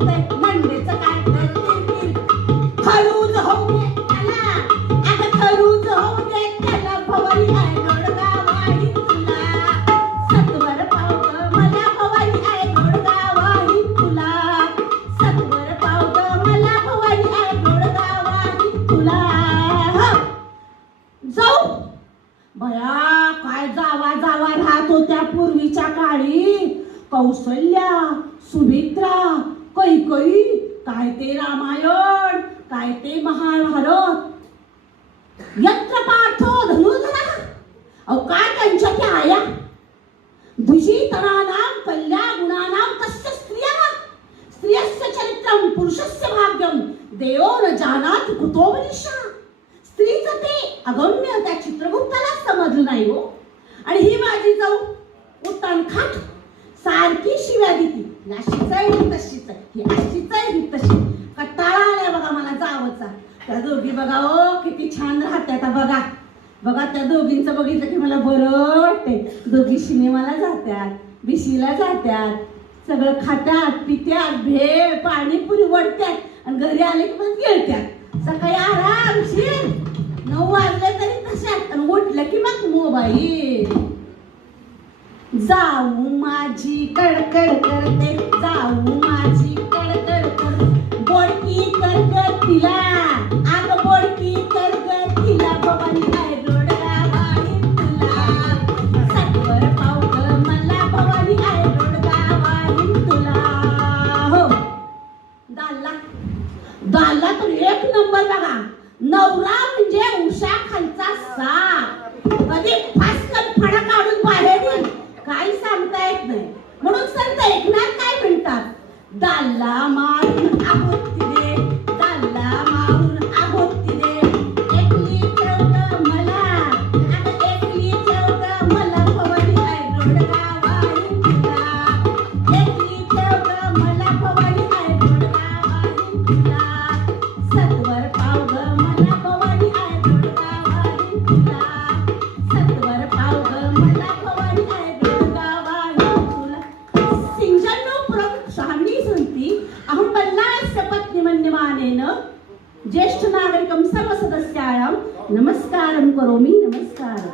करते मंडेचं काय करते खरूज होऊ दे त्याला अगं खरूज होऊ दे त्याला भवानी आहे गोडगावाही तुला सत्वर पाव ग मला भवानी आहे गोडगावाही तुला सत्वर पाव ग मला भवानी आहे गोडगावाही तुला जाऊ बया काय जावा जावा राहत होत्या पूर्वीच्या काळी कौसल्या सुमित्रा कैकेयी काय ते रामायण काय ते महाभारत यत्र पार्थो धनुर्धरः अहो काय त्यांच्या त्या आया दुषितनानां कल्या गुणानां तस्य स्त्रियस्य चरित्रं पुरुषस्य भाग्यं देवो न जानाति कुतो मनीषा स्त्रीचं ते अगम्य त्या चित्रगुप्ताला समजलं नाही हो आणि ही माझी जाऊ उत्तणखाट सारखी शिव्या देती अशीच आहे ही तशीच आहे ही अशीच आहे ही तशी कटाळा आलाय बघा मला जावचा त्या दोघी बघा ओ किती छान राहत्यात बघा बघा त्या दोघींचं बघितलं की मला बरं वाटते दोघी सिनेमाला जात्यात बिशीला जात्यात सगळं खात्यात पित्यात भेळ पाणीपुरी वडत्यात आणि घरी आले की मग गिळत्यात सकाळी आरामशीर 9 वाजले तरी तशात आणि उठलं की मग मोबाईल जाऊ माझी कडकड करते जाऊ माझी कडकड करते बोडकी कर तिला आग बोडकी कर तिला भवानी आहे गोडगावाही तुला सत्वर पाव ग मला भवानी आहे गोडगावाही तुला हो दालला तर एक नंबर बघा नवरा म्हणजे उषा खालचा साप कधी फास्कन फणा काढून बाहेर येईल काही सांगता येत नाही म्हणून संत एकनाथ काय म्हणतात दालला मारून आहोती दे दालला मारून आहोती दे एकली ठेवलं मला आता एकली ठेवलं मला भवानी आहे गोडगावाही तुला एकली ठेवलं मला भवानी आहे गोडगावाही तुला सत्वर पाव ग मला भवानी आहे गोडगावाही तुला सत्वर पाव ग मला भवानी आहे गोडगावाही तुला सिंजन्नो पुरक्षाणी सन्ति अहं बल्लाळस्य पत्नीमन्यमानेन ज्येष्ठ नागरिकं सर्व सदस्यायां नमस्कारं करोमि नमस्कारं